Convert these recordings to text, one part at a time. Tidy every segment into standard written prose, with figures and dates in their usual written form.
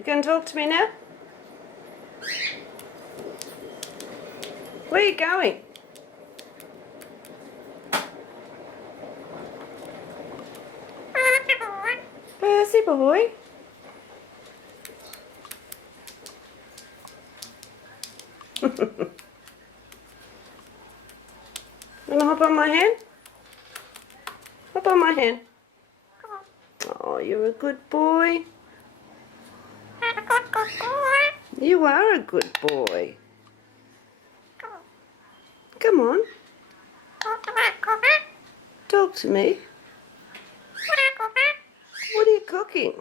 You can talk to me now? Where are you going? Percy boy. Wanna hop on my hand? Hop on my hand. Oh, you're a good boy. You are a good boy. Come on. Talk to me. What are you cooking?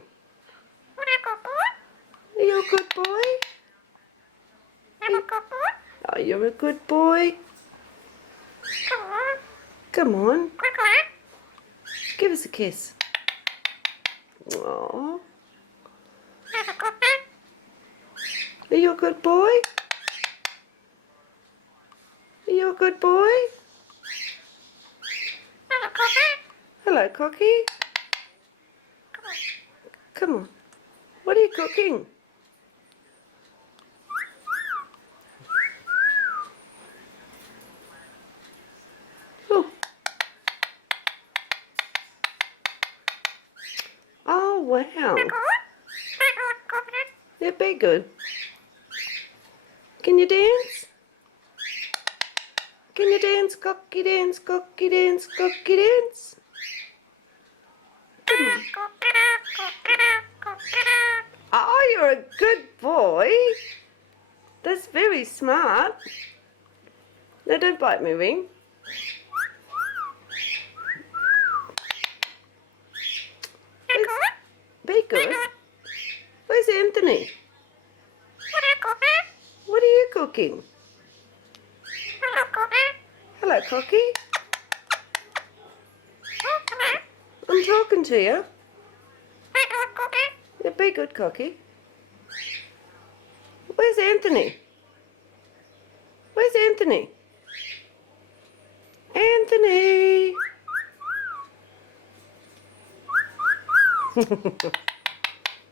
Are you a good boy? Oh, you're a good boy. Come on. Give us a kiss. Aww. Are you a good boy? Are you a good boy? Hello, Cocky. Come on. What are you cooking? Oh. Oh, wow. Yeah, be good. Can you dance? Can you dance? Cocky dance, cocky dance, cocky dance. Come on. Oh, you're a good boy. That's very smart. No, don't bite me, Ring. Be good. Where's Anthony? What are you cooking? Hello, Cocky. I'm talking to you. Yeah, be good, Cocky. Where's Anthony? Where's Anthony? Anthony!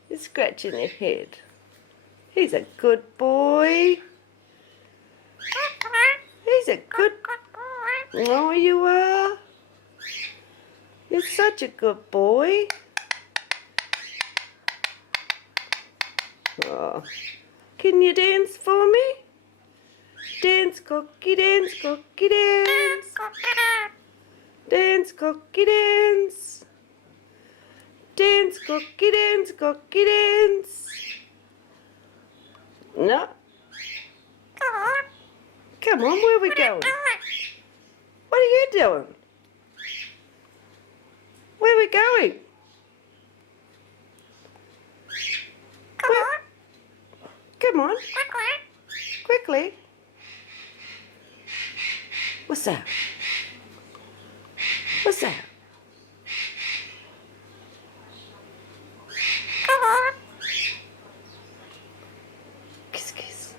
You're scratching your head. He's a good boy. He's a good... Oh, you are. You're such a good boy. Oh. Can you dance for me? Dance, cocky, dance, cocky, dance. Dance, cocky, dance. Dance, cocky, dance, cocky, dance. No. Come on, where are we going? What are you doing? Where are we going? Come on. Quickly. What's that? What's that? Kiss, kiss.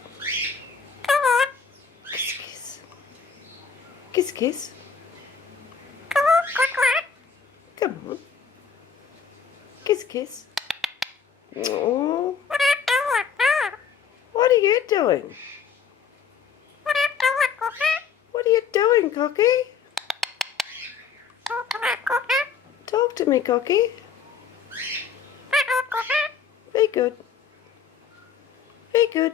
Kiss, kiss. Kiss, kiss. Come on. Kiss, kiss. Oh. What are you doing? What are you doing, Cocky? Talk to me, Cocky. Be good. Be good.